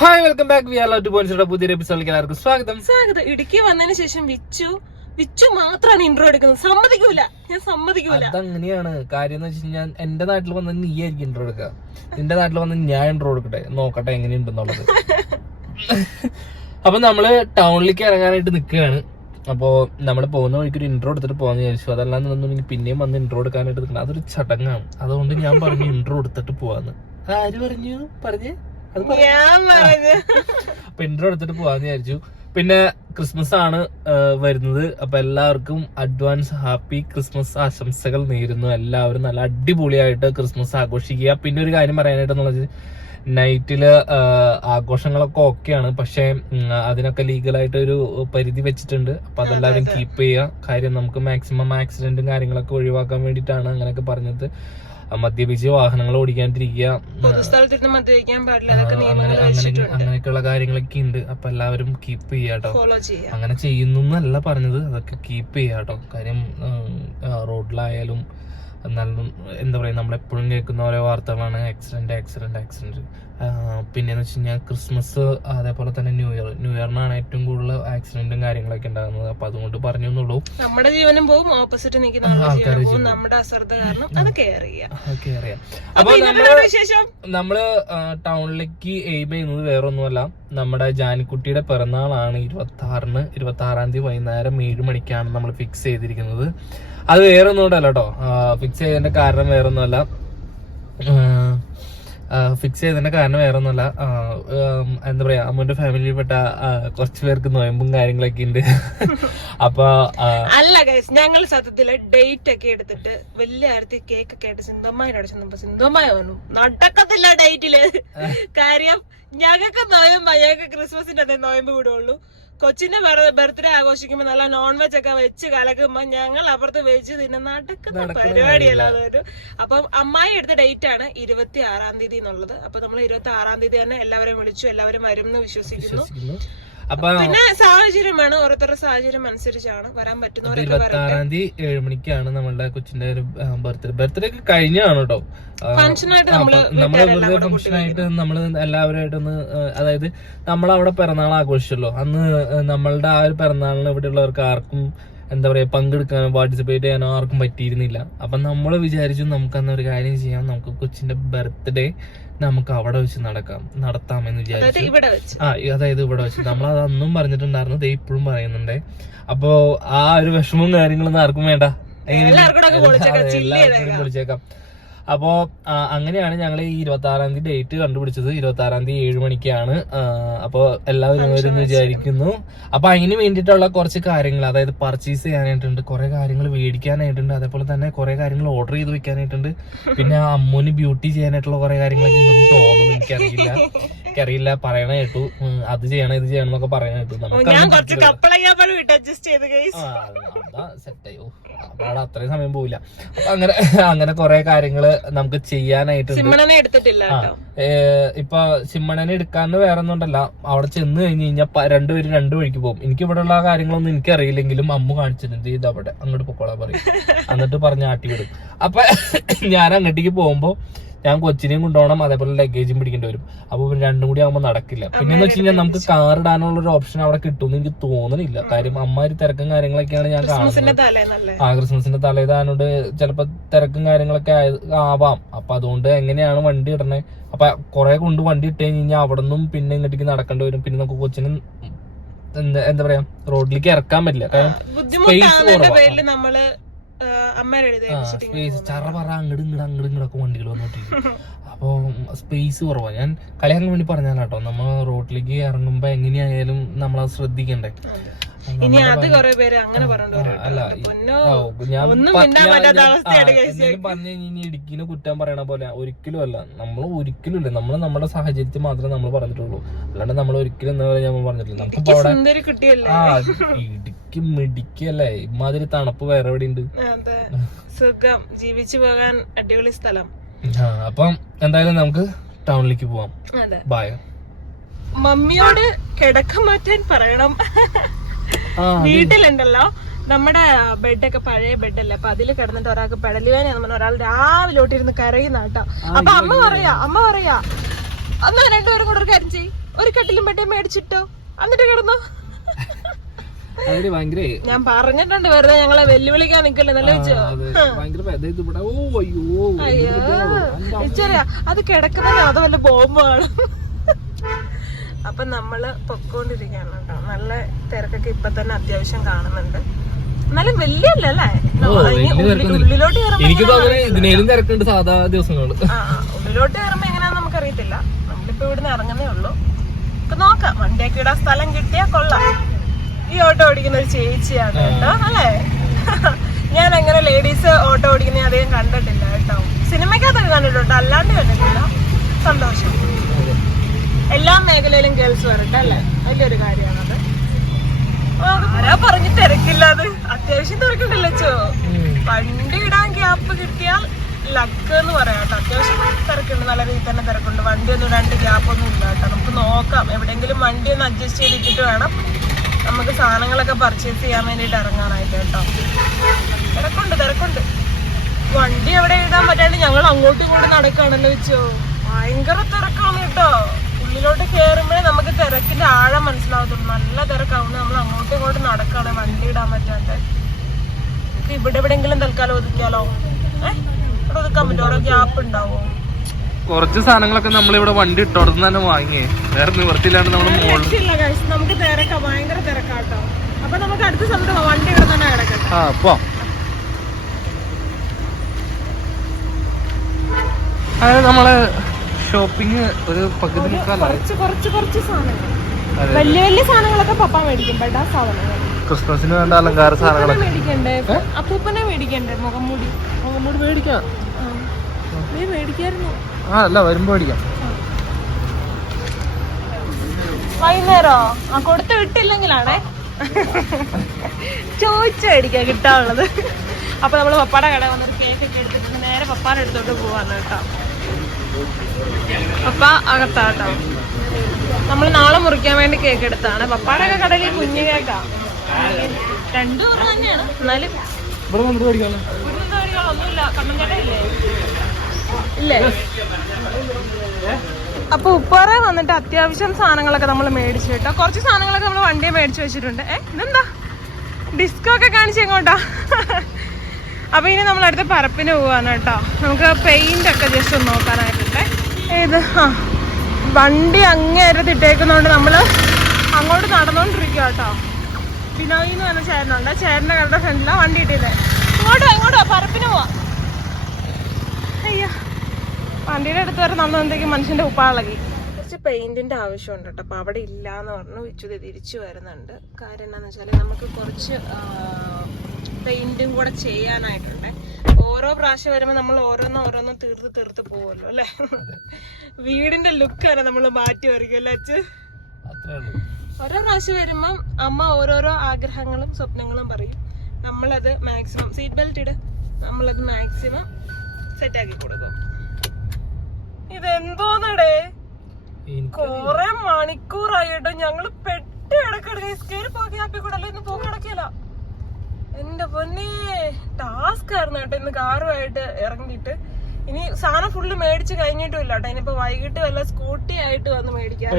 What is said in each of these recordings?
Hi welcome back we are two point പുതിയൊരു എപ്പിസോഡിലേക്ക് എല്ലാവർക്കും സ്വാഗതം. സ്വാഗതം. ഇടുക്കി വന്നതിന് ശേഷം വിച്ചു വിച്ചു മാത്രമാണ് ഇൻട്രോ എടുക്കുന്നത്. സമ്മതിക്കൂല. ഞാൻ സമ്മതിക്കൂല. അതങ്ങനെയാണ്. കാര്യം എന്ന് വെച്ചാൽ കഴിഞ്ഞാൽ എന്റെ നാട്ടിൽ വന്ന നീ ആയിരിക്കും ഇൻട്രോ എടുക്കുക. നിന്റെ നാട്ടിൽ വന്ന് ഞാൻ ഇൻട്രോ എടുക്കട്ടെ നോക്കട്ടെ എങ്ങനെയുണ്ടെന്നുള്ളത്. അപ്പൊ നമ്മൾ ടൗണിലേക്ക് ഇറങ്ങാനായിട്ട് നിൽക്കുകയാണ്. അപ്പോ നമ്മൾ പോകുന്ന വഴിക്ക് ഒരു ഇൻട്രോ എടുത്തിട്ട് പോകാന്ന് വിചാരിച്ചു. അതല്ലാന്നുണ്ടെങ്കിൽ പിന്നെയും വന്ന് ഇൻട്രോ എടുക്കാനായിട്ട് നിൽക്കണം. അതൊരു ചടങ്ങാണ്. അതുകൊണ്ട് ഞാൻ പറഞ്ഞു ഇൻട്രോ എടുത്തിട്ട് പോവാന്ന്. ആര് പറഞ്ഞു? പറഞ്ഞേ? അപ്പൊ ഇൻട്രോ എടുത്തിട്ട് പോവാന്ന് വിചാരിച്ചു. പിന്നെ ക്രിസ്മസ് ആണ് വരുന്നത്. അപ്പൊ എല്ലാവർക്കും അഡ്വാൻസ് ഹാപ്പി ക്രിസ്മസ് ആശംസകൾ നേരുന്നു. എല്ലാവരും നല്ല അടിപൊളിയായിട്ട് ക്രിസ്മസ് ആഘോഷിക്കുക. പിന്നെ ഒരു കാര്യം പറയാനായിട്ടെന്നുള്ളത് നൈറ്റിൽ ആഘോഷങ്ങളൊക്കെ ഓക്കെയാണ് പക്ഷെ അതിനൊക്കെ ലീഗലായിട്ട് ഒരു പരിധി വെച്ചിട്ടുണ്ട്. അപ്പൊ അതെല്ലാവരും കീപ്പ് ചെയ്യുക. കാര്യം നമുക്ക് മാക്സിമം ആക്സിഡന്റും കാര്യങ്ങളൊക്കെ ഒഴിവാക്കാൻ വേണ്ടിയിട്ടാണ് അങ്ങനെയൊക്കെ പറഞ്ഞത്. മദ്യപിച്ച് വാഹനങ്ങൾ ഓടിക്കാണ്ടിരിക്കുക. പൊതുസ്ഥലത്തിരുന്ന് മദ്യപിക്കാൻ പാടില്ല. അങ്ങനെയൊക്കെയുള്ള കാര്യങ്ങളൊക്കെ ഉണ്ട്. അപ്പൊ എല്ലാവരും കീപ്പ് ചെയ്യാട്ടോ അങ്ങനെ ചെയ്യുന്നു എന്നല്ല പറഞ്ഞത്. അതൊക്കെ കീപ്പ് ചെയ്യാട്ടോ കാര്യം റോഡിലായാലും നല്ല എന്താ പറയാ നമ്മളെപ്പോഴും കേൾക്കുന്ന ഓരോ വാർത്തകളാണ്. ആക്സിഡന്റ് ആക്സിഡന്റ് ആക്സിഡന്റ് പിന്നെന്ന് വെച്ച് കഴിഞ്ഞാൽ ക്രിസ്മസ് അതേപോലെ തന്നെ ന്യൂ ഇയർ. ന്യൂ ഇയറിനാണ് ഏറ്റവും കൂടുതൽ ആക്സിഡന്റും കാര്യങ്ങളൊക്കെ ഉണ്ടാകുന്നത്. അപ്പൊ അതുകൊണ്ട് പറഞ്ഞു എന്നുള്ളൂ. നമ്മുടെ ജീവനും പോകും ഓപ്പോസിറ്റ് നിൽക്കുന്ന നമ്മുടെ അശ്രദ്ധ കാരണം അത് കെയർ ചെയ്യാം. അപ്പൊ നമ്മൾ ടൗണിലേക്ക് എയിം ചെയ്യുന്നത് വേറൊന്നുമല്ല. നമ്മുടെ ജാനിക്കുട്ടിയുടെ പിറന്നാളാണ് ഇരുപത്തി ആറിന് ഇരുപത്തി ആറാം തീയതി വൈകുന്നേരം ഏഴ് മണിക്കാണ് നമ്മൾ ഫിക്സ് ചെയ്തിരിക്കുന്നത്. അത് വേറെ ഒന്നും അല്ല കേട്ടോ ഫിക്സ് ചെയ്തതിന്റെ കാരണം വേറെ ഒന്നുമല്ല ഫിക്സ് ചെയ്തതിന് കാരണം വേറെ ഒന്നുമല്ല എന്താ പറയാ അമ്മന്റെ ഫാമിലിയിൽപ്പെട്ട പെട്ട കുറച്ച് പേർക്ക് നോയമ്പും കാര്യങ്ങളൊക്കെ ഉണ്ട്. അപ്പൊ അല്ല ഗൈസ് ഞങ്ങൾ സത്യത്തിൽ ഡേറ്റ് ഒക്കെ എടുത്തിട്ട് വലിയ കാര്യത്തിൽ കേക്ക് ഒക്കെ ആയിട്ട് സിന്ധുമ്മയോട് ചെന്നപ്പോ സിന്ധുമ്മ വന്നു. നടക്കത്തില്ല ഡേറ്റിൽ കാര്യം ഞങ്ങൾക്ക് നോയമ്പ ഞങ്ങൾക്ക് ക്രിസ്മസിന്റെ അതേ നോയമ്പ് വിടുള്ളൂ. കൊച്ചിന്റെ ബർത്ത്ഡേ ആഘോഷിക്കുമ്പോ നല്ല നോൺ വെജ് ഒക്കെ വെച്ച് കലക്കുമ്പോ ഞങ്ങൾ അപ്പുറത്ത് വെജ് തിന്നെ നടക്കുന്ന പരിപാടിയല്ല? അതൊരു അപ്പം അമ്മായി എടുത്ത ഡേറ്റ് ആണ് ഇരുപത്തി ആറാം തീയതി എന്നുള്ളത്. അപ്പൊ നമ്മൾ ഇരുപത്തി ആറാം തീയതി തന്നെ എല്ലാവരെയും വിളിച്ചു എല്ലാവരും വരും എന്ന് വിശ്വസിക്കുന്നു. അപ്പൊ പിന്നെ സാഹചര്യമാണ് ഓരോരുത്തരുടെ സാഹചര്യം അനുസരിച്ചാണ് വരാൻ പറ്റുന്ന ഇരുപത്തി ആറാം തീയതി ഏഴ് മണിക്കാണ് നമ്മളുടെ കൊച്ചിന്റെ ഒരു ബർത്ത്ഡേ ബർത്ത്ഡേ ഒക്കെ കഴിഞ്ഞാണ് കേട്ടോ ഫംഗ്ഷനായിട്ട് നമ്മൾ നമ്മൾ വെറുതെ ആയിട്ട് നമ്മൾ എല്ലാവരുമായിട്ടൊന്ന് അതായത് നമ്മളവിടെ പിറന്നാൾ ആഘോഷിച്ചല്ലോ. അന്ന് നമ്മളുടെ ആ ഒരു പിറന്നാളിന് ഇവിടെയുള്ളവർക്ക് ആർക്കും എന്താ പറയുക പങ്കെടുക്കാനോ പാർട്ടിസിപ്പേറ്റ് ചെയ്യാനോ ആർക്കും പറ്റിയിരുന്നില്ല. അപ്പൊ നമ്മൾ വിചാരിച്ചു നമുക്ക് അന്ന് ഒരു കാര്യം ചെയ്യാം. നമുക്ക് കൊച്ചിന്റെ ബർത്ത്ഡേ നമുക്ക് അവിടെ വെച്ച് നടക്കാം. നടത്താം എന്ന് വിചാരിച്ചു. ആ അതായത് ഇവിടെ വെച്ച്. നമ്മൾ അത് അന്നും പറഞ്ഞിട്ടുണ്ടായിരുന്നു. ദേ ഇപ്പോഴും പറയുന്നുണ്ട്. അപ്പോ ആ ഒരു വിഷമവും കാര്യങ്ങളൊന്നും ആർക്കും വേണ്ട. എല്ലാവർക്കും പൊളിച്ചേക്കാം, അതെ, chill എല്ലാവർക്കും ചെയ്തേക്കാം. കൂടി പൊളിച്ചേക്കാം അപ്പോ അങ്ങനെയാണ് ഞങ്ങൾ ഈ ഇരുപത്തി ആറാം തീയതി ഡേറ്റ് കണ്ടുപിടിച്ചത്. ഇരുപത്തി ആറാം തീയതി ഏഴ് മണിക്കാണ്. അപ്പോൾ അപ്പോ എല്ലാവരും വരുമെന്ന് വിചാരിക്കുന്നു. അപ്പൊ അതിന് വേണ്ടിയിട്ടുള്ള കുറച്ച് കാര്യങ്ങൾ അതായത് പർച്ചേസ് ചെയ്യാനായിട്ടുണ്ട്. കുറെ കാര്യങ്ങൾ മേടിക്കാനായിട്ടുണ്ട്. അതേപോലെ തന്നെ കുറെ കാര്യങ്ങൾ ഓർഡർ ചെയ്ത് വെക്കാനായിട്ടുണ്ട്. പിന്നെ അമ്മൂന് ബ്യൂട്ടി ചെയ്യാനായിട്ടുള്ള കുറെ കാര്യങ്ങളൊക്കെ ഉണ്ടെന്ന് തോന്നുന്നു എനിക്കറിയില്ല. എനിക്കറിയില്ല. പറയണ കേട്ടു. അത് ചെയ്യണം ഇത് ചെയ്യണം എന്നൊക്കെ പറയണ കേട്ടു. സെറ്റായി അവിടെ അത്രയും സമയം പോവില്ല. അപ്പൊ അങ്ങനെ അങ്ങനെ കുറെ കാര്യങ്ങൾ നമുക്ക് ചെയ്യാനായിട്ട് ഇപ്പൊ സിമ്മണനെ എടുക്കാന്ന് വേറെ ഒന്നുണ്ടല്ല അവിടെ ചെന്ന് കഴിഞ്ഞ് കഴിഞ്ഞാൽ രണ്ടുപേരും രണ്ടു വഴിക്ക് പോകും. എനിക്ക് ഇവിടെ ഉള്ള കാര്യങ്ങളൊന്നും എനിക്ക് അറിയില്ലെങ്കിലും അമ്മ കാണിച്ചിട്ടുണ്ട്. ഇത് അവിടെ അങ്ങോട്ട് പൊക്കോളാൻ പറയും. എന്നിട്ട് പറഞ്ഞ് ആട്ടി വിടും. അപ്പൊ ഞാൻ അങ്ങോട്ടേക്ക് പോകുമ്പോ ഞാൻ കൊച്ചിനെയും കൊണ്ടുപോകണം അതേപോലെ ലഗേജും പിടിക്കേണ്ടി വരും. അപ്പൊ രണ്ടും കൂടി ആകുമ്പോൾ നടക്കില്ല. പിന്നെ എന്ന് വെച്ച് കഴിഞ്ഞാൽ നമുക്ക് കാർ ഇടാനുള്ള ഒരു ഓപ്ഷൻ അവിടെ കിട്ടുമെന്ന് എനിക്ക് തോന്നുന്നില്ല കാര്യം അമ്മാര് തിരക്കും കാര്യങ്ങളൊക്കെയാണ് ഞാൻ കാണുന്നത്. ആ ക്രിസ്മസിന്റെ തലേതാനോട് ചിലപ്പോ തിരക്കും കാര്യങ്ങളൊക്കെ ആവാം. അപ്പൊ അതുകൊണ്ട് എങ്ങനെയാണ് വണ്ടി ഇടണേ? അപ്പൊ കുറെ കൊണ്ട് വണ്ടി ഇട്ട് കഴിഞ്ഞാൽ അവിടെ നിന്നും പിന്നെ ഇങ്ങോട്ടേക്ക് നടക്കേണ്ടി വരും. പിന്നെ നമുക്ക് കൊച്ചിന് എന്താ പറയാ റോഡിലേക്ക് ഇറക്കാൻ പറ്റില്ല. കാരണം സ്പേസ് കുറവാ. സ്പേസ് ചറ പറ അങ്ങോട്ട് ഇങ്ങോട്ട് അങ്ങോട്ട് ഇങ്ങോട്ടൊക്കെ വണ്ടികൾ വന്നോട്ടിരിക്കും അപ്പോൾ സ്പേസ് കുറവാ. ഞാൻ കളിയാക്കാൻ വേണ്ടി പറഞ്ഞാൽ കേട്ടോ. നമ്മൾ റോഡിലേക്ക് ഇറങ്ങുമ്പോ എങ്ങനെയായാലും നമ്മളത് ശ്രദ്ധിക്കണ്ടേ. ഇനി അത് കൊറേ പേര് അങ്ങനെ പറഞ്ഞു ഇടുക്കിനെ കുറ്റം പറയണ പോലെ ഒരിക്കലും അല്ല. നമ്മൾ ഒരിക്കലും ഇല്ല. നമ്മൾ നമ്മുടെ സാഹചര്യത്തിൽ മാത്രമേ നമ്മൾ പറഞ്ഞിട്ടുള്ളൂ. അല്ലാണ്ട് നമ്മൾ ഒരിക്കലും എന്താ പറയാ നമ്മൾ പറഞ്ഞിട്ടില്ല. നമുക്ക് അവിടെ ആ ഇടുക്കി മിടിക്കല്ലേ. ഇമാതിരി തണുപ്പ് വേറെ എവിടെ ഉണ്ട് സുഖം. ജീവിച്ചു പോകാൻ അടിപൊളി സ്ഥലം. അപ്പം എന്തായാലും നമുക്ക് ടൗണിലേക്ക് പോവാം. ബായ് മമ്മിയോട് കിടക്ക മാറ്റാൻ പറയണം. വീട്ടിലുണ്ടല്ലോ. നമ്മുടെ ബെഡൊക്കെ പഴയ ബെഡല്ലേ. അപ്പൊ അതിൽ കിടന്നിട്ട് ഒരാൾക്ക് പെടലുവേനെന്ന് പറഞ്ഞ ഒരാൾ രാവിലെ ഓട്ടിരുന്ന് കരയുന്ന കേട്ടോ. അപ്പൊ അമ്മ പറയാ അമ്മ പറയാ അന്ന് രണ്ടുപേരും കൂടെ ഒരു കാര്യം ചെയ്യ്. ഒരു കട്ടിലും പെട്ടിയും മേടിച്ചിട്ടോ. എന്നിട്ട് കിടന്നു. ഞാൻ പറഞ്ഞിട്ടുണ്ട് വെറുതെ ഞങ്ങളെ വെല്ലുവിളിക്കാൻ നിക്കല്ലേ ഓ അയ്യോ അത് കിടക്കുന്നത് അത് വല്ല ബോംബാണ്? അപ്പൊ നമ്മൾ പൊക്കോണ്ടിരിക്കുകയാണ് കേട്ടോ. നല്ല തിരക്കൊക്കെ ഇപ്പൊ തന്നെ അത്യാവശ്യം കാണുന്നുണ്ട്. എന്നാലും വലിയ തിരക്കൊന്നുമില്ല. ഉള്ളിലോട്ട് കയറുമ്പോ എനിക്ക് തോന്നുന്നു ഇതിനേലും തിരക്കുണ്ട് സാധാ ആ, ഉള്ളിലോട്ട് കയറുമ്പോ എങ്ങനെയാന്ന് നമുക്കറിയത്തില്ല. നമ്മളിപ്പോ ഇവിടുന്ന് ഇറങ്ങുന്നേ ഉള്ളൂ. ഇപ്പൊ നോക്കാം. വണ്ടിയൊക്കെ ഇടാൻ സ്ഥലം കിട്ടിയാ കൊള്ളാം. ഈ ഓട്ടോ ഓടിക്കുന്ന ഒരു ചേച്ചിയാണ് കേട്ടോ അല്ലേ? ഞാൻ അങ്ങനെ ലേഡീസ് ഓട്ടോ ഓടിക്കുന്ന അധികം കണ്ടിട്ടില്ല കേട്ടോ. സിനിമയ്ക്കകത്തൊക്കെ കണ്ടിട്ടുണ്ട്. അല്ലാണ്ട് കണ്ടിട്ടില്ല. സന്തോഷം. എല്ലാ മേഖലയിലും ഗേൾസ് വരട്ടെ അല്ലേ? വലിയൊരു കാര്യമാണത്. ആരാ പറഞ്ഞ് തിരക്കില്ല അത്. അത്യാവശ്യം തിരക്കുണ്ടല്ലോ ചോ. വണ്ടി ഇടാൻ ഗ്യാപ്പ് കിട്ടിയാൽ ലക്ക് എന്ന് പറയാം കേട്ടോ. അത്യാവശ്യം തിരക്കുണ്ട് നല്ല രീതിയിൽ തന്നെ തിരക്കുണ്ട്. വണ്ടി ഒന്നും ഇടാണ്ട് ഗ്യാപ്പ് ഒന്നും ഇല്ല കേട്ടോ. നമുക്ക് നോക്കാം. എവിടെയെങ്കിലും വണ്ടി ഒന്ന് അഡ്ജസ്റ്റ് ചെയ്തിട്ട് വേണം നമുക്ക് സാധനങ്ങളൊക്കെ പർച്ചേസ് ചെയ്യാൻ വേണ്ടിയിട്ട് ഇറങ്ങാനായിട്ട് കേട്ടോ. തിരക്കുണ്ട് തിരക്കുണ്ട്. വണ്ടി എവിടെ ഇടാൻ പറ്റാണ്ട് ഞങ്ങൾ അങ്ങോട്ടും ഇങ്ങോട്ടും നടക്കുകയാണല്ലോ വെച്ചോ ഭയങ്കര തിരക്കാണ് കേട്ടോ. ഉള്ളിലോട്ട് കയറുമ്പോഴേ നമുക്ക് തിരക്കിന്റെ ആഴം മനസ്സിലാവത്തുള്ളൂ. നല്ല തിരക്കാവുന്ന നമ്മൾ അങ്ങോട്ടും ഇങ്ങോട്ടും നടക്കാണ്. വണ്ടി ഇടാൻ പറ്റാണ്ട് നമുക്ക് ഇവിടെ എവിടെങ്കിലും തൽക്കാലം ഒതുക്കിയാലോ? ഏഹ് ഇവിടെ ഒതുക്കാൻ പറ്റുമോ? ഓരോ ഗ്യാപ്പ് ഉണ്ടാവോ? കുറച്ച് സാധനങ്ങളൊക്കെ നമ്മളിവിടെ വണ്ടി ഇട്ടോടത്ത് തന്നെ വാങ്ങിയേ. വേറെ നിവർത്തിയില്ലാണ്ട് നമ്മൾ. നമുക്ക് തിരക്കാ. ഭയങ്കര തിരക്കാട്ടോ അപ്പൊ നമുക്ക് അടുത്ത സമയത്ത് വണ്ടി ഇവിടെ തന്നെ കിടക്കാം ആ പോ അതായത് നമ്മൾ ഷോപ്പിംഗ് ഒരു പകുതി കുറച്ച് കുറച്ച് കുറച്ച് സാധനങ്ങൾ. വലിയ വലിയ സാധനങ്ങളൊക്കെ പപ്പ മേടിക്കും ബട്ട് ആ സാധനങ്ങൾ ക്രിസ്മസിന് വേണ്ട അലങ്കാര സാധനങ്ങളൊക്കെ. മേടിക്കണ്ടേ? അപ്പൂപ്പനെ മേടിക്കണ്ടേ? മുഖംമൂടി മുഖംമൂടി മേടിക്കാം. നീ മേടിക്കായിരുന്നു. ആ അല്ല വരുമ്പോ മേടിക്കാം. വൈകുന്നേരോ? ആ കൊടുത്ത് വിട്ടില്ലെങ്കിലാണേ. ചോദിച്ചു മേടിക്കാം കിട്ടാനുള്ളത്. അപ്പൊ നമ്മൾ പപ്പാടെ കട വന്നൊരു കേക്ക് ഒക്കെ എടുത്തിട്ട് നേരെ പപ്പാടെ എടുത്തോട്ട് പോവാന്ന് കേട്ടോ. പപ്പ അകത്താട്ടോ നമ്മൾ നാളെ മുറിക്കാൻ വേണ്ടി കേക്ക് എടുത്താണ്. പപ്പാടെ ഒക്കെ കടലിൽ കുഞ്ഞു കേക്കാ രണ്ടു തന്നെയാണ്. എന്നാലും ഇല്ലേ? അപ്പൊ ഉപ്പാറ വന്നിട്ട് അത്യാവശ്യം സാധനങ്ങളൊക്കെ നമ്മൾ മേടിച്ചു കേട്ടോ. കുറച്ച് സാധനങ്ങളൊക്കെ നമ്മൾ വണ്ടിയെ മേടിച്ചു വെച്ചിട്ടുണ്ട്. ഏ ഇതെന്താ? ഡിസ്കോ ഒക്കെ കാണിച്ച് എങ്ങോട്ടാ? അപ്പൊ ഇനി നമ്മൾ അടുത്ത പറപ്പിന് പോവാണ് കേട്ടോ. നമുക്ക് പെയിന്റ് ഒക്കെ ജസ്റ്റ് ഒന്ന് നോക്കാനായിട്ടുണ്ട് ഏത് ആ വണ്ടി അങ്ങേരത്ത് ഇട്ടേക്കുന്നോണ്ട് നമ്മൾ അങ്ങോട്ട് നടന്നുകൊണ്ടിരിക്കുക കേട്ടോ. ബിനോയ് എന്ന് പറഞ്ഞ ചേരനുണ്ട് ചേരന്റെ കടയുടെ ഫ്രണ്ടിലാ വണ്ടി ഇട്ടില്ലേ ഇങ്ങോട്ടോ ഇങ്ങോട്ടോ പറപ്പിന് പോവാ. അയ്യോ വണ്ടിയുടെ അടുത്ത് വരെ നന്നോന്തേക്കും മനുഷ്യന്റെ ഉപ്പാളകി. കുറച്ച് പെയിന്റിന്റെ ആവശ്യമുണ്ട് കേട്ടോ. അപ്പൊ അവിടെ ഇല്ല എന്ന് പറഞ്ഞു. വിച്ചുതി തിരിച്ചു വരുന്നുണ്ട്. കാര്യം എന്താണെന്ന് വെച്ചാൽ നമുക്ക് കുറച്ച് പെയിന്റും കൂടെ ചെയ്യാനായിട്ടുണ്ട്. ഓരോ പ്രാവശ്യം വരുമ്പോൾ നമ്മൾ ഓരോന്നും ഓരോന്നും തീർത്ത് തീർത്ത് പോവല്ലോ അല്ലെ? വീടിന്റെ ലുക്ക് വരെ നമ്മൾ മാറ്റി അച്ഛൻ? അത്രേ ഓരോ പ്രാവശ്യം വരുമ്പം അമ്മ ഓരോരോ ആഗ്രഹങ്ങളും സ്വപ്നങ്ങളും പറയും. നമ്മളത് മാക്സിമം സീറ്റ് ബെൽറ്റ് ഇട്. നമ്മളത് മാക്സിമം സെറ്റാക്കി കൊടുക്കും. ഇതെന്തോന്നടേ? കൊറേ മണിക്കൂറായിട്ടോ ഞങ്ങൾ പെട്ട് കിടക്കട കയറി പോക്കി. ഹാപ്പി കൂടെ അല്ലേ? ഇന്ന് പോക്കിടക്കിയല്ലോ എന്റെ പൊന്നെ ടാസ്ക് ആയിരുന്നു കേട്ടോ ഇന്ന് കാറുമായിട്ട് ഇറങ്ങിയിട്ട്. ഇനി സാധനം ഫുള്ള് മേടിച്ച് കഴിഞ്ഞിട്ടും ഇല്ല കേട്ടോ. ഇനിയിപ്പോ വൈകിട്ട് വല്ല സ്കൂട്ടി ആയിട്ട് വന്ന് മേടിക്കാം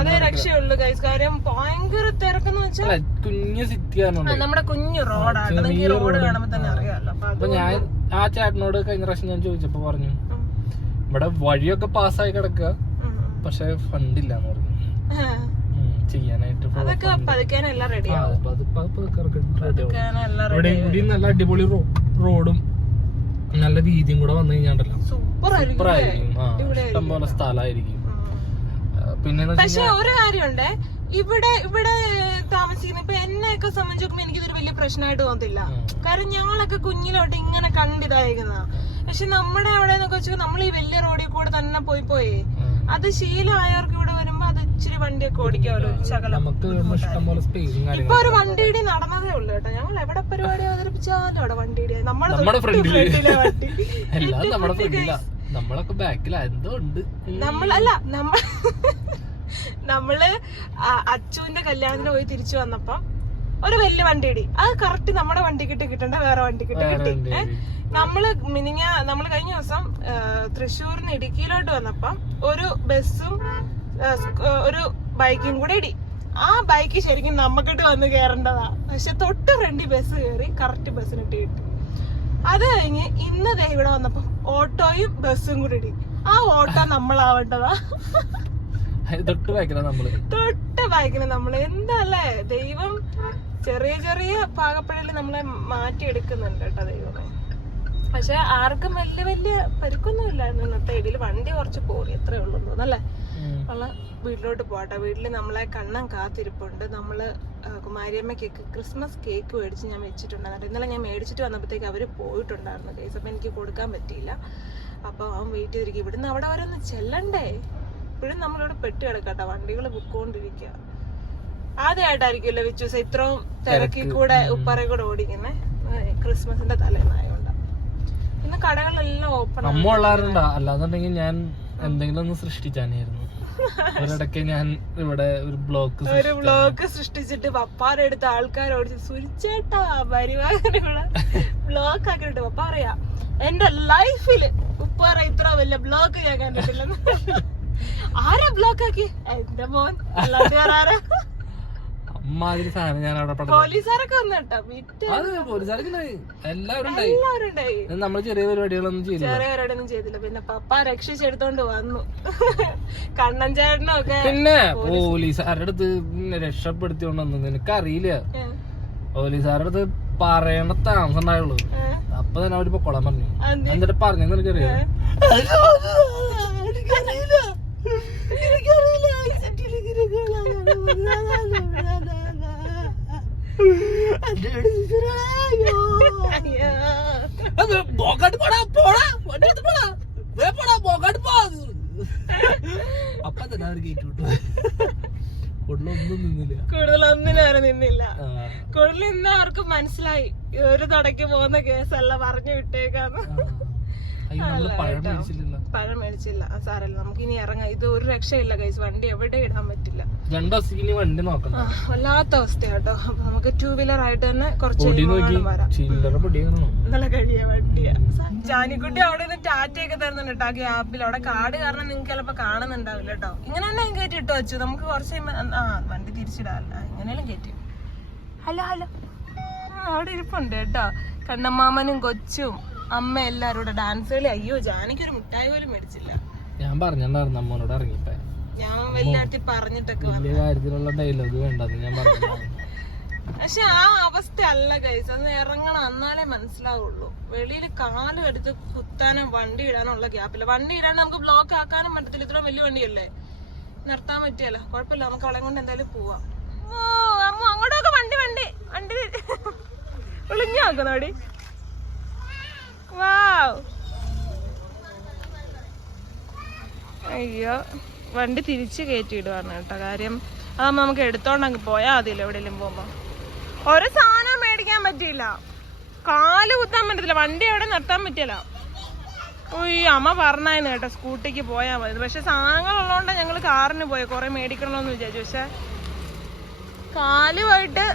അതേ രക്ഷയുള്ളൂ ഗൈസ് കാര്യം ഭയങ്കര തിരക്കെന്ന് വെച്ചാൽ കുഞ്ഞു സിറ്റി നമ്മുടെ കുഞ്ഞു റോഡാണ് നിങ്ങൾക്ക് ഈ റോഡ് കാണുമ്പോ തന്നെ അറിയാമല്ലോ. അപ്പൊ ഞാൻ ആ ചേട്ടനോട് കഴിഞ്ഞ പ്രാവശ്യം ഞാൻ ചോദിച്ചപ്പോ പറഞ്ഞു ഇവിടെ വഴിയൊക്കെ പാസ്സായി കിടക്കുക. പക്ഷെ ഫണ്ടില്ല ഫണ്ടില്ലാന്ന് പറഞ്ഞു. ചെയ്യാനായിട്ട് ഇവിടെ നല്ല അടിപൊളി റോഡും നല്ല വീതിയും കൂടെ വന്നു കഴിഞ്ഞാണ്ടല്ലോ. സൂപ്പറായിരിക്കും പോലെ സ്ഥലമായിരിക്കും. പിന്നെ പക്ഷെ ഒരു കാര്യമുണ്ട്. ഇവിടെ ഇവിടെ താമസിക്കുന്ന ഇപ്പൊ എന്നെയൊക്കെ സംബന്ധിച്ച് നോക്കുമ്പോ എനിക്കിതൊരു വലിയ പ്രശ്നമായിട്ട് തോന്നില്ല കാരണം ഞങ്ങളൊക്കെ കുഞ്ഞിലോട്ട് ഇങ്ങനെ കണ്ടിതായിരിക്കുന്ന പക്ഷെ നമ്മുടെ അവിടെ എന്നൊക്കെ വെച്ചാൽ നമ്മൾ ഈ വലിയ റോഡിൽ കൂടെ തന്നെ പോയി പോയി. അത് ശീലമായവർക്ക് ഇവിടെ അത് ഇച്ചിരി വണ്ടിയൊക്കെ ശകലം ഇഷ്ടം പോലെ സ്പേസും ഇപ്പൊ ഒരു വണ്ടിയിടി നടന്നതേ ഉള്ളു കേട്ടോ. ഞങ്ങൾ എവിടെ പരിപാടി അവതരിപ്പിച്ചാലും അവിടെ വണ്ടിയിടി. നമ്മുടെ ഫ്രണ്ടിൽ. നമ്മളൊക്കെ ബാക്കിലാ എന്തോ ഉണ്ട്. നമ്മളല്ല നമ്മ നമ്മൾ അച്ചുവിന്റെ കല്യാണത്തിന് പോയി തിരിച്ചു വന്നപ്പം ഒരു വലിയ വണ്ടി ഇടി അത് കറക്റ്റ് നമ്മുടെ വണ്ടി കിട്ടി കിട്ടണ്ട വേറെ വണ്ടി കിട്ടി കിട്ടി? നമ്മൾ മിനിങ്ങ നമ്മൾ കഴിഞ്ഞ ദിവസം തൃശ്ശൂരിന്ന് ഇടുക്കിയിലോട്ട് വന്നപ്പം ഒരു ബസ്സും ഒരു ബൈക്കും കൂടെ ഇടി. ആ ബൈക്ക് ശരിക്കും നമ്മക്കിട്ട് വന്ന് കേറേണ്ടതാ. പക്ഷെ തൊട്ട് ഫ്രണ്ടി ബസ് കയറി കറക്റ്റ് ബസ്സിനിട്ട് കിട്ടി. അത് കഴിഞ്ഞ് ഇന്ന് ദേ ഇവിടെ വന്നപ്പോ ഓട്ടോയും ബസ്സും കൂടി ഇടി. ആ ഓട്ടോ നമ്മളാവേണ്ടതാ. തൊട്ട് വായിക്കണം നമ്മൾ. തൊട്ട് ബൈക്കിന് നമ്മൾ. എന്താല്ലേ? ദൈവം ചെറിയ ചെറിയ പാകപ്പഴൽ നമ്മളെ മാറ്റിയെടുക്കുന്നുണ്ട് കേട്ടോ ദൈവമേ. പക്ഷെ ആർക്കും വലിയ വലിയ പരിക്കൊന്നും ഇല്ലായിരുന്നു. ഇന്നത്തെ ഇടയിൽ വണ്ടി കുറച്ച് പോയി എത്രേ ഉള്ളൂ തോന്നല്ലേ. ഉള്ള വീട്ടിലോട്ട് പോട്ടെ വീട്ടിൽ നമ്മളെ കണ്ണം കാത്തിരിപ്പുണ്ട്. നമ്മൾ ആ, കുമാരിയമ്മയ്ക്ക് ക്രിസ്മസ് കേക്ക് മേടിച്ച് ഞാൻ വെച്ചിട്ടുണ്ടായിരുന്നു. ഇന്നലെ ഞാൻ മേടിച്ചിട്ട് വന്നപ്പോഴത്തേക്ക് അവർ പോയിട്ടുണ്ടായിരുന്നു കേസ് അപ്പൊ എനിക്ക് കൊടുക്കാൻ പറ്റിയില്ല. അപ്പൊ അവൻ വെയിറ്റ് ചെയ്തിരിക്കും ഇവിടുന്ന് അവിടെ അവരൊന്ന് ചെല്ലണ്ടേ? ഇപ്പോഴും നമ്മളിവിടെ പെട്ട് കിടക്കട്ടെ വണ്ടികൾ ബുക്കൊണ്ടിരിക്കുക ആദ്യമായിട്ടായിരിക്കുമല്ലോ വിച്ചൂസ ഇത്രയും തിരക്കി. കൂടെ ഉപ്പറ കൂടെ ഓടിക്കുന്നേ. ക്രിസ്മസിന്റെ തലേന്നായോണ്ട്. ഇന്ന് കടകളെല്ലാം ഓപ്പൺ അമ്മ ഉള്ളാറുണ്ടോ അല്ലാന്നുണ്ടെങ്കിൽ ഞാൻ എന്തെങ്കിലും ഒന്ന് സൃഷ്ടിച്ചാനായിരുന്നു. ഒരിടയ്ക്ക് ഞാൻ ഇവിടെ ഒരു ബ്ലോക്ക് ഒരു ബ്ലോക്ക് സൃഷ്ടിച്ചിട്ട് പപ്പാറ എടുത്ത ആൾക്കാരോട് സുരിച്ചേട്ടാ പരിവാഹനങ്ങൾ ബ്ലോക്ക് ആക്കിയിട്ട് പപ്പ പറയാ എന്റെ ലൈഫിൽ ഉപ്പാറ ഇത്ര വലിയ ബ്ലോക്ക് ഞാൻ കണ്ടിട്ടില്ല ആരാ ബ്ലോക്ക് ആക്കി എന്റെ മോൻ. അല്ലാതെ ആരാ? അമ്മാതിരി സാധനം ഞാൻ അവിടെ പടം പോലീസുകാരൊക്കെ വന്നു കേട്ടോ എല്ലാവരും ഉണ്ടായി എല്ലാവരും ഉണ്ടായി നമ്മൾ ചെറിയ പരിപാടികളൊന്നും ചെയ്തില്ല ചെറിയ പരിപാടിയൊന്നും ചെയ്തില്ല പിന്നെ പപ്പ രക്ഷിച്ചെടുത്തോണ്ട് വന്നു കണ്ണൻ ചേട്ടനൊക്കെ പിന്നെ പോലീസുകാരുടെ അടുത്ത് പിന്നെ രക്ഷപ്പെടുത്തിയോണ്ട് വന്നു നിനക്കറിയില്ല ഏ, പോലീസുകാരുടെ അടുത്ത് പറയേണ്ട താമസം ഉണ്ടായുള്ളൂ അപ്പൊ തന്നെ അവർ പൊക്കോളാൻ പറഞ്ഞു? എന്നിട്ട് പറഞ്ഞു നിനക്കറിയാം അയ്യോ. അപ്പൊ തന്നെ അവർ കയറ്റി വിട്ടു. കൂടുതലൊന്നും അവരെ നിന്നില്ല. കൂടുതൽ ഇന്ന് അവർക്ക് മനസ്സിലായി. ഒരു തടയ്ക്ക് പോകുന്ന കേസല്ല പറഞ്ഞു വിട്ടേക്കാന്ന്. പഴം മേടിച്ചില്ലല്ലോ. പഴം മേടിച്ചില്ല. ആ സാരല്ല നമുക്ക് ഇനി ഇറങ്ങാം. ഇത് ഒരു രക്ഷയില്ല കൈസ് വണ്ടി എവിടെ ഇടാൻ പറ്റില്ല. രണ്ടു വണ്ടി നോക്കണം വല്ലാത്ത അവസ്ഥയാട്ടോ. അപ്പൊ നമുക്ക് ടൂ വീലർ ആയിട്ട് തന്നെ കുറച്ച് ഇന്നലെ കഴിയ വണ്ടിയാ. ജാനിക്കുട്ടി അവിടെ നിന്ന് ടാറ്റയൊക്കെ തരുന്നുണ്ട് കേട്ടോ ആ ഗ്യാപ്പിൽ. അവിടെ കാട് കാരണം നിങ്ങൾക്ക് ചിലപ്പോ കാണുന്നുണ്ടാവില്ല കേട്ടോ ഇങ്ങനെ തന്നെ കയറ്റി ഇട്ട് വെച്ചു. നമുക്ക് കുറച്ച് ആ വണ്ടി തിരിച്ചിടാല്ല എങ്ങനെയാലും കയറ്റി ഹലോ ഹലോ. അവിടെ ഇരിപ്പുണ്ട് കേട്ടോ കണ്ണമ്മാമനും കൊച്ചും. അമ്മ എല്ലാരും കൂടെ ഡാൻസ് കളി. അയ്യോ ജാനിക്ക് ഒരു മിഠായി പോലും മേടിച്ചില്ല. ഞാൻ പറഞ്ഞിട്ടുണ്ടായിരുന്നു അമ്മനോട് ഇറങ്ങിപ്പോ ഞാൻ വലിയ പറഞ്ഞിട്ടൊക്കെ വലിയ കാര്യത്തിലുള്ള ഡയലോഗ് വേണ്ടെന്ന് ഞാൻ പറഞ്ഞു പക്ഷെ ആ അവസ്ഥ അല്ല കൈസ് അത് ഇറങ്ങണം എന്നാലേ മനസ്സിലാവുള്ളൂ. വെളിയിൽ കാലും എടുത്ത് കുത്താനും വണ്ടി ഇടാനുള്ള ഗ്യാപ്പില്ല വണ്ടി ഇടാണ്ട് നമുക്ക് ബ്ലോക്ക് ആക്കാനും പറ്റത്തില്ല. ഇത്ര വലിയ വണ്ടിയല്ലേ? നിർത്താൻ പറ്റിയല്ല. കുഴപ്പമില്ല. നമുക്ക് അവളെ കൊണ്ട് എന്തായാലും പോവാം. ഓ അമ്മ അങ്ങോട്ടൊക്കെ വണ്ടി വണ്ടി വണ്ടി. ഒളിഞ്ഞു നോക്കുന്നോടി വാവ് അയ്യോ വണ്ടി തിരിച്ച് കയറ്റിയിടുവാണ് കേട്ടോ. കാര്യം അതാകുമ്പോ നമുക്ക് എടുത്തോണ്ട് അങ്ങ് പോയാൽ മതിയല്ലോ എവിടെയെങ്കിലും പോകുമ്പോ. ഒരു സാധനം മേടിക്കാൻ പറ്റിയില്ല. കാൽ കുത്താൻ പറ്റത്തില്ല. വണ്ടി എവിടെ നിർത്താൻ പറ്റില്ല ഉയ്യോ അമ്മ പറഞ്ഞായിരുന്നു കേട്ടോ സ്കൂട്ടിക്ക് പോയാൽ മതി. പക്ഷെ സാധനങ്ങൾ ഉള്ളതുകൊണ്ട് ഞങ്ങൾ കാറിന് പോയി. കുറെ മേടിക്കണമെന്ന് വിചാരിച്ചു. പക്ഷെ കാലുമായിട്ട്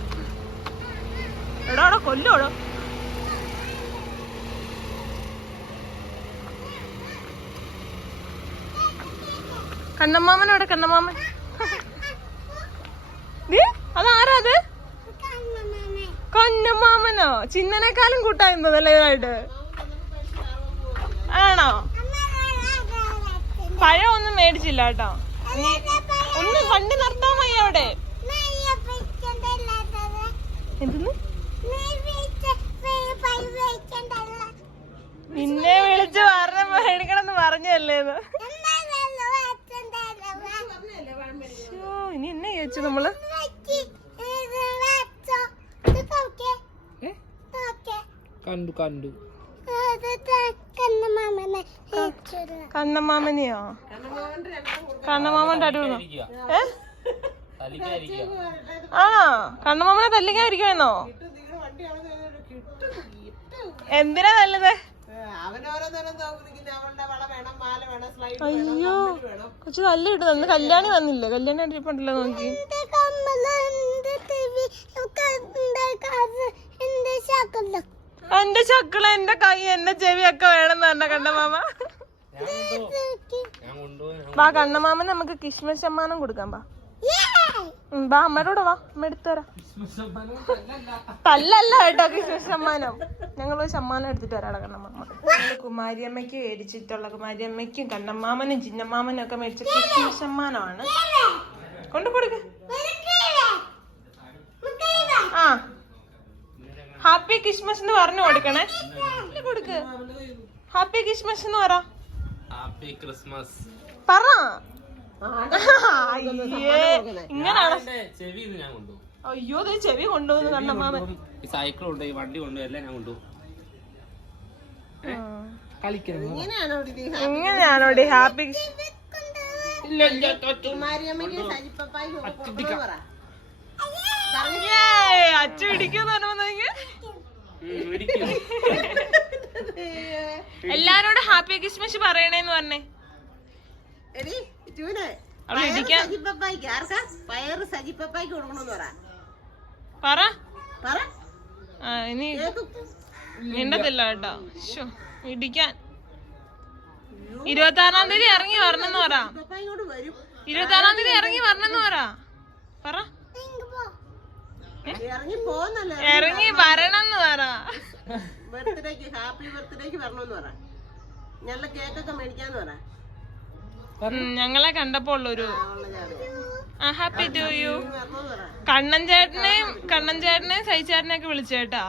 എടാ അവിടെ കൊല്ലോടോ. കണ്ണമ്മാമൻ ദേ, അതാരാ അത്? കണ്ണമ്മാമനോ? ചിന്നനേക്കാളും കൂട്ടായിരുന്നു നല്ലതായിട്ട് ആണോ? പഴം ഒന്നും മേടിച്ചില്ല കേട്ടോ. ഒന്ന് വണ്ടി നിർത്താൻ വയ്യ അവിടെ. എന്തെന്ന്? നിന്നെ വിളിച്ച് പറഞ്ഞ മേടിക്കണമെന്ന് പറഞ്ഞല്ലേന്ന് ശ്ശോ, ചോദിച്ചു നമ്മൾ? കണ്ടു കണ്ടു. കണ്ണമാമനെയോ? കണ്ണമാമന്റെ അടിപൊളി ഏ? ആണോ കണ്ണമാമനെ തല്ലിക്കാതിരിക്കുമെന്നോ എന്തിനാ നല്ലത് അയ്യോ. കൊച്ചു നല്ല ഇട്ട് അന്ന് കല്യാണി വന്നില്ല? കല്യാണി അടിപ്പുണ്ടല്ലോ നോക്കി. എന്റെ ചക്കള എന്റെ കൈ എന്റെ ചെവി ഒക്കെ വേണമെന്ന് പറഞ്ഞ കണ്ണമാമ. വാ കണ്ണമാമ നമുക്ക് കിഷ്മ സമ്മാനം കൊടുക്കാം വാ. വാ അമ്മയോട് വാ അമ്മ എടുത്തു തരാം. തല്ലല്ല കേട്ടോ ക്രിസ്മസ് സമ്മാനം. ഞങ്ങൾ സമ്മാനം എടുത്തിട്ട് വരാടാ കണ്ണമ്മ. കുമാരിയമ്മയ്ക്ക് മേടിച്ചിട്ടുള്ള കുമാരിയമ്മയ്ക്കും കണ്ണമ്മാമനും ചിന്നമ്മാമനും ഒക്കെ മേടിച്ച ക്രിസ്മസ് സമ്മാനമാണ്. കൊണ്ടു കൊടുക്ക. ആ. ഹാപ്പി ക്രിസ്മസ് എന്ന് പറഞ്ഞു കൊടുക്കണേ. ഇല്ല, കൊടുക്ക്. ഹാപ്പി ക്രിസ്മസ് എന്ന് പറ. ഹാപ്പി ക്രിസ്മസ് പറ. ഇങ്ങനാണ് ചെവി ഞാൻ കൊണ്ടുപോകും അയ്യോ ദേ ചെവി കൊണ്ടുപോകുന്നു ഈ സൈക്കിൾ കൊണ്ടുപോയി വണ്ടി കൊണ്ടുപോയി ഞാൻ കൊണ്ടുപോകും ഹാപ്പി അച്ഛ ഇടിക്കുന്ന എല്ലാരോടും ഹാപ്പി ക്രിസ്മസ് പറയണേന്ന് പറഞ്ഞേ എടി ചൂനെ സജിപ്പപ്പായിക്ക് ആർക്കാ? പയറ് സജിപ്പപ്പായിക്ക് കൊടുക്കണമെന്ന് പറ. പറ. ഇനി മിണ്ടത്തില്ല കേട്ടോ. ഇടിക്കാൻ ഇരുപത്തി ആറാം തീയതി ഇറങ്ങി വരണമെന്ന് പറ. പപ്പായി വരും. ഇരുപത്തി ആറാം തീയതി ഇറങ്ങി വരണമെന്ന് പറ. പറ. ഇറങ്ങി വരണമെന്ന് പറ. ബർത്ത്ഡേക്ക് ഹാപ്പി ബർത്ത്ഡേക്ക് വരണമെന്ന് പറ. ഞങ്ങളുടെ കേക്കൊക്കെ മേടിക്കാന്ന് പറ. ഞങ്ങളെ കണ്ടപ്പോ ഉള്ളൊരു ഹാപ്പി ടു യു കണ്ണൻ ചേട്ടനെയും കണ്ണൻ ചേട്ടനെയും സൈചേട്ടനെയും ഒക്കെ വിളിച്ചേട്ടാ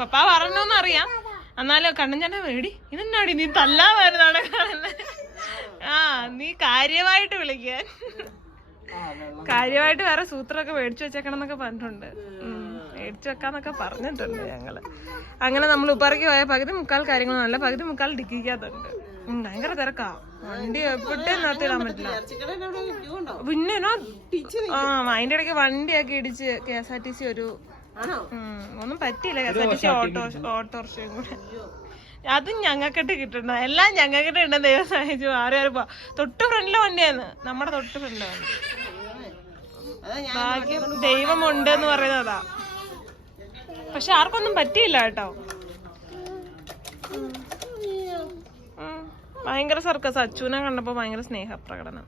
പപ്പ പറഞ്ഞോന്ന് അറിയാം. എന്നാലും കണ്ണൻ ചേട്ടനെ വേടി ഇതെന്നാടി? നീ തല്ലാ വരുന്നാണ് കാണുന്നത് ആ നീ കാര്യമായിട്ട് വിളിക്കാൻ. കാര്യമായിട്ട് വേറെ സൂത്രമൊക്കെ മേടിച്ചു വെച്ചേക്കണം എന്നൊക്കെ പറഞ്ഞിട്ടുണ്ട് ഉം, മേടിച്ചു വെക്കാന്നൊക്കെ പറഞ്ഞിട്ടുണ്ട് ഞങ്ങൾ. അങ്ങനെ നമ്മൾ ഉപ്പറയ്ക്ക് പോയ പകുതി മുക്കാൽ കാര്യങ്ങളൊന്നുമല്ല പകുതി മുക്കാൽ ഡിക്കിക്കാത്തുണ്ട് ഭയങ്കര തിരക്കാ. വണ്ടി എപ്പോഴും നിർത്തിയിടാൻ പറ്റില്ല. പിന്നെ ആ അതിന്റെ ഇടയ്ക്ക് വണ്ടിയൊക്കെ ഇടിച്ച് K S R T C ഒരു ഒന്നും പറ്റിയില്ല K S R T C auto ഓട്ടോറിക്ഷയും കൂടെ. അതും ഞങ്ങൾക്കിട്ട് കിട്ടണ്ട. എല്ലാം ഞങ്ങൾക്കിട്ട് ഉണ്ട് ദൈവം സഹായിച്ചു ആരും ആരും പോ തൊട്ട് ഫ്രണ്ടിലെ വണ്ടിയാണ് നമ്മുടെ തൊട്ട് ഫ്രണ്ടിലെ വണ്ടി. അതാ ഞാൻ ഭാഗ്യം ദൈവമുണ്ട് എന്ന് പറയുന്നതാ പക്ഷെ ആർക്കൊന്നും പറ്റിയില്ല കേട്ടോ. ഭയങ്കര സർക്കസ്. അച്ഛനെ കണ്ടപ്പോ ഭയങ്കര സ്നേഹപ്രകടനം.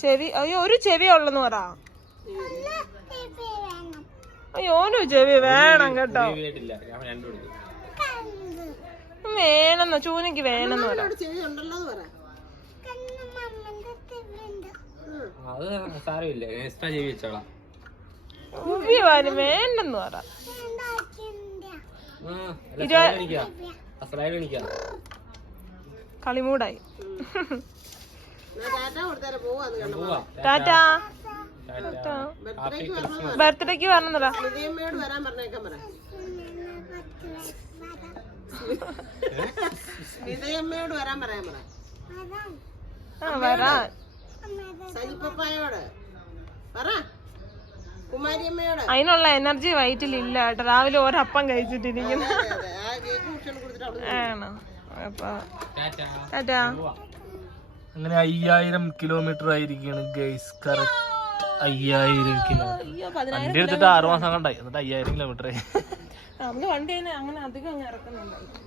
ചെവി അയ്യോ ഒരു ചെവി ഉള്ളെന്ന് പറ. അയ്യോനു ചെവി വേണം കേട്ടോ. വേണം വേണമെന്നോ? ചൂനക്ക് വേണമെന്ന് പറ. ചെവി ഉണ്ടല്ലോ എന്ന് പറ അത് സാരമില്ല. എക്സ്ട്രാ ചെവി വെച്ചോളാം. വാന് വേണ്ടെന്ന് പറ. കളിമൂടായി ടാറ്റ ബർത്ത്ഡേക്ക് വിജയമ്മയോട് വരാൻ പറയാൻ പറ. ആ വരാൻ. സജിപ്പപ്പായോട് പറ. അതിനുള്ള എനർജി വയറ്റിലില്ല കേട്ടോ. രാവിലെ ഒരപ്പം കഴിച്ചിട്ടിരിക്കുന്നു. അതെ, അതെ. ആ കേക്ക് മുറിച്ചോണ്ട് കൊടുത്തിട്ട് ആണോ. അപ്പൊ ടാറ്റാ. ടാറ്റാ. അങ്ങനെ അയ്യായിരം കിലോമീറ്റർ ആയിരിക്കും ഗൈസ് കറക്റ്റ് അയ്യായിരം കിലോമീറ്റർ വണ്ടി എടുത്തിട്ട് ആറു മാസം കണ്ടായി എന്നിട്ട് അയ്യായിരം കിലോമീറ്റർ ആയി. നമ്മൾ വണ്ടി അങ്ങനെ അധികം ഇറക്കുന്നുണ്ടല്ലോ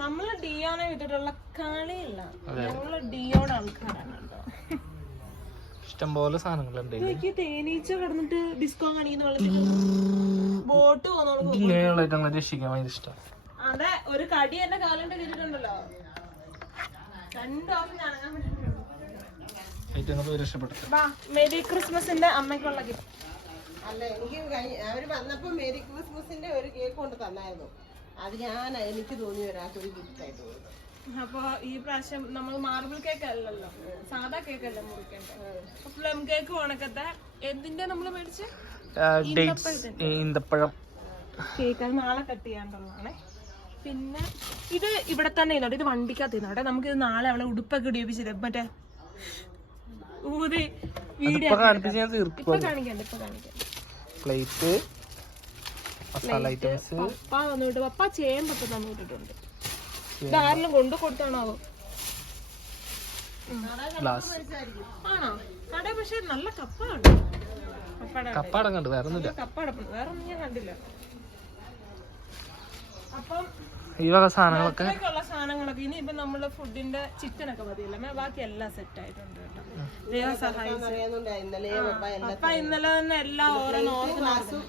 നമ്മൾ ഡിയോനെ വിട്ടിട്ടുള്ള കളിയില്ല. നമ്മൾ ഡിയോടെ ആൾക്കാരാണ് കേട്ടോ ഇഷ്ടംപോലെ സാധനങ്ങളുണ്ട് എനിക്ക് തേനീച്ച കിടന്നിട്ട് ഡിസ്കോ ബോട്ട് ഇങ്ങനെയുള്ള രക്ഷിക്കാൻ ഭയങ്കര ഇഷ്ടം. അതെ ഒരു കടി എന്റെ രക്ഷപ്പെട്ടു. വാ മെരി ക്രിസ്മസിന്റെ അമ്മയ്ക്കുള്ള ഗിഫ്റ്റ് അല്ല എനിക്ക് അവർ വന്നപ്പോ മേരി ക്രിസ്മസിന്റെ ഒരു കേക്ക് കൊണ്ട് തന്നായിരുന്നു. അത് ഞാൻ എനിക്ക് തോന്നി ഒരാൾക്ക് ഒരു ഗിഫ്റ്റ് ആയിട്ട് കൊടുത്തു അപ്പൊ ഈ പ്രാവശ്യം നമ്മൾ മാർബിൾ കേക്ക് അല്ലല്ലോ സാധാ കേക്ക് അല്ല മുറിക്കണ്ടേ? പ്ലം കേക്ക് ഉണക്കത്തെ എന്തിന്റെ നമ്മൾ മേടിച്ച്? ഈന്തപ്പഴം. കേക്ക് അത് നാളെ കട്ട് ചെയ്യാനുള്ളതാണേ പിന്നെ ഇത് ഇവിടെ തന്നെ ഇരുന്നോട്ടെ ഇത് വണ്ടിക്കകത്ത് ഇരുന്നോട്ടെ നമുക്ക് ഇത് നാളെ അവളെ ഉടുപ്പൊക്കെ ഇടിപ്പിച്ചിട്ട് മറ്റേ ഊതി വീഡിയോ ഇപ്പൊ കാണിക്കണ്ട ഇപ്പൊ കാണിക്കാം പ്ലേറ്റ് മസാല ഐറ്റംസ് പപ്പ വന്നിട്ട് പപ്പ ചേമ്പൊക്കെ തന്നു വിട്ടിട്ടുണ്ട് ഇത് ആരെങ്കിലും കൊണ്ടു കൊടുത്താണോ ഗ്ലാസ്. ആണോ? കട പക്ഷെ നല്ല കപ്പാണ്. കപ്പട കണ്ട് വേറെ ഒന്നുമില്ല കപ്പടപ്പ് വേറെ ഒന്നും ഞാൻ കണ്ടില്ല. അപ്പം ഈ വക സാധനങ്ങളൊക്കെ? സാധനങ്ങളൊക്കെ ഇനി ഇപ്പൊ നമ്മൾ ഫുഡിന്റെ ചിക്കൻ ഒക്കെ മതിയല്ലേ. ബാക്കി എല്ലാം സെറ്റ് ആയിട്ടുണ്ട് കേട്ടോ. ദൈവം സഹായിച്ചു. ഇന്നലെ എല്ലാം അപ്പൊ ഇന്നലെ തന്നെ എല്ലാം ഓരോന്ന്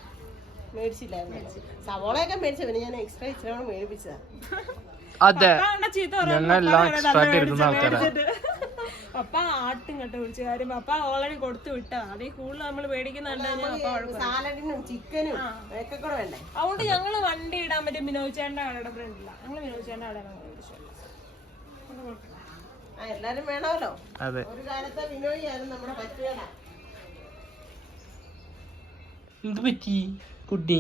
മേടിച്ചില്ലായിരുന്നു സവോളയൊക്കെ മേടിച്ചു പിന്നെ ഞാൻ എക്സ്ട്രാ ഇച്ചിരി മേടിപ്പിച്ചതാ. അതെ. ഞങ്ങളെല്ലാം ചീത്ത പറയുമ്പോ ഞങ്ങൾ എല്ലാം പപ്പാ extra നല്ല കരുതുന്ന മേടിച്ചിട്ട് ആൾക്കാരാ. ആട്ടും കേട്ടോ വിളിച്ച കാര്യം. അപ്പ ഓൾറെഡി കൊടുത്തു ഈ കൂടുതൽ നമ്മൾ അതുകൊണ്ട് ഞങ്ങൾ വണ്ടി ഇടാൻ പറ്റിയ വിനോദ് ചേട്ടന്റെ കടയുടെ ഫ്രണ്ടില്ല ഞങ്ങൾ വിനോദ് ചേട്ടന്റെ കടയാണ് മേടിച്ചത്. അതുകൊണ്ട് കുഴപ്പമില്ല. എല്ലാരും വേണമല്ലോ? അതെ. ഒരു കാലത്തെ വിനോദിയായിരുന്നു നമ്മുടെ പറ്റുകട എന്ത് പറ്റി കുട്ടി?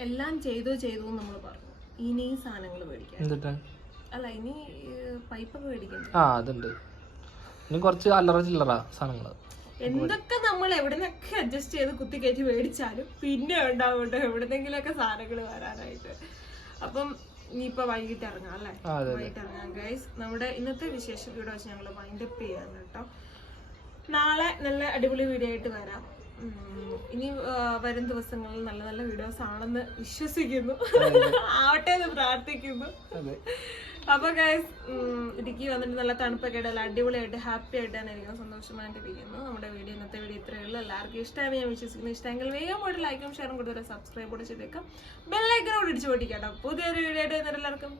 എല്ലാം ചെയ്തു ചെയ്തു നമ്മൾ പറഞ്ഞു. ഇനി സാധനങ്ങൾ മേടിക്കാം എന്നിട്ട് അല്ല ഇനി പൈപ്പൊക്കെ മേടിക്കണം ആ അതുണ്ട്. ഇനി കുറച്ച് അല്ലറ ചില്ലറ സാധനങ്ങൾ എന്തൊക്കെ നമ്മൾ എവിടെന്നൊക്കെ അഡ്ജസ്റ്റ് ചെയ്ത് കുത്തി കയറ്റി മേടിച്ചാലും പിന്നെ ഉണ്ടാവുണ്ട് എവിടെന്നെങ്കിലൊക്കെ സാധനങ്ങൾ വരാനായിട്ട്. അപ്പം ഇനിയിപ്പോ വൈകിട്ട് ഇറങ്ങാം അല്ലേ. വൈകിട്ട് ഇറങ്ങാം. ഗൈസ് നമ്മുടെ ഇന്നത്തെ വിശേഷം ഇവിടെ വെച്ച് ഞങ്ങൾ വൈൻഡപ്പ് ചെയ്യാണ് കേട്ടോ. നാളെ നല്ല അടിപൊളി വീഡിയോ ആയിട്ട് വരാം. ഇനി വരും ദിവസങ്ങളിൽ നല്ല നല്ല വീഡിയോസ് ആണെന്ന് വിശ്വസിക്കുന്നു. ആവട്ടെ എന്ന് പ്രാർത്ഥിക്കുന്നു. അപ്പൊ ഗൈസ് ഇടുക്കി വന്നിട്ട് നല്ല തണുപ്പൊക്കെ നല്ല അടിപൊളിയായിട്ട് ഹാപ്പി ആയിട്ടാണ് ഇരിക്കുന്നത് സന്തോഷമായിട്ട് ഇരിക്കുന്നു നമ്മുടെ വീഡിയോ ഇന്നത്തെ വീഡിയോ ഇത്രയേ ഉള്ളൂ. എല്ലാവർക്കും ഇഷ്ടമായി ഞാൻ വിശ്വസിക്കുന്നു. ഇഷ്ടമെങ്കിൽ വേഗം പോയിട്ട് ലൈക്കും ഷെയറും കൊടുത്തവരെ സബ്സ്ക്രൈബ് കൂടെ ചെയ്തേക്കാം. കൂടി ഇടിച്ചു പൊട്ടിക്കാട്ടോ പുതിയൊരു വീഡിയോ ആയിട്ട് എല്ലാവർക്കും.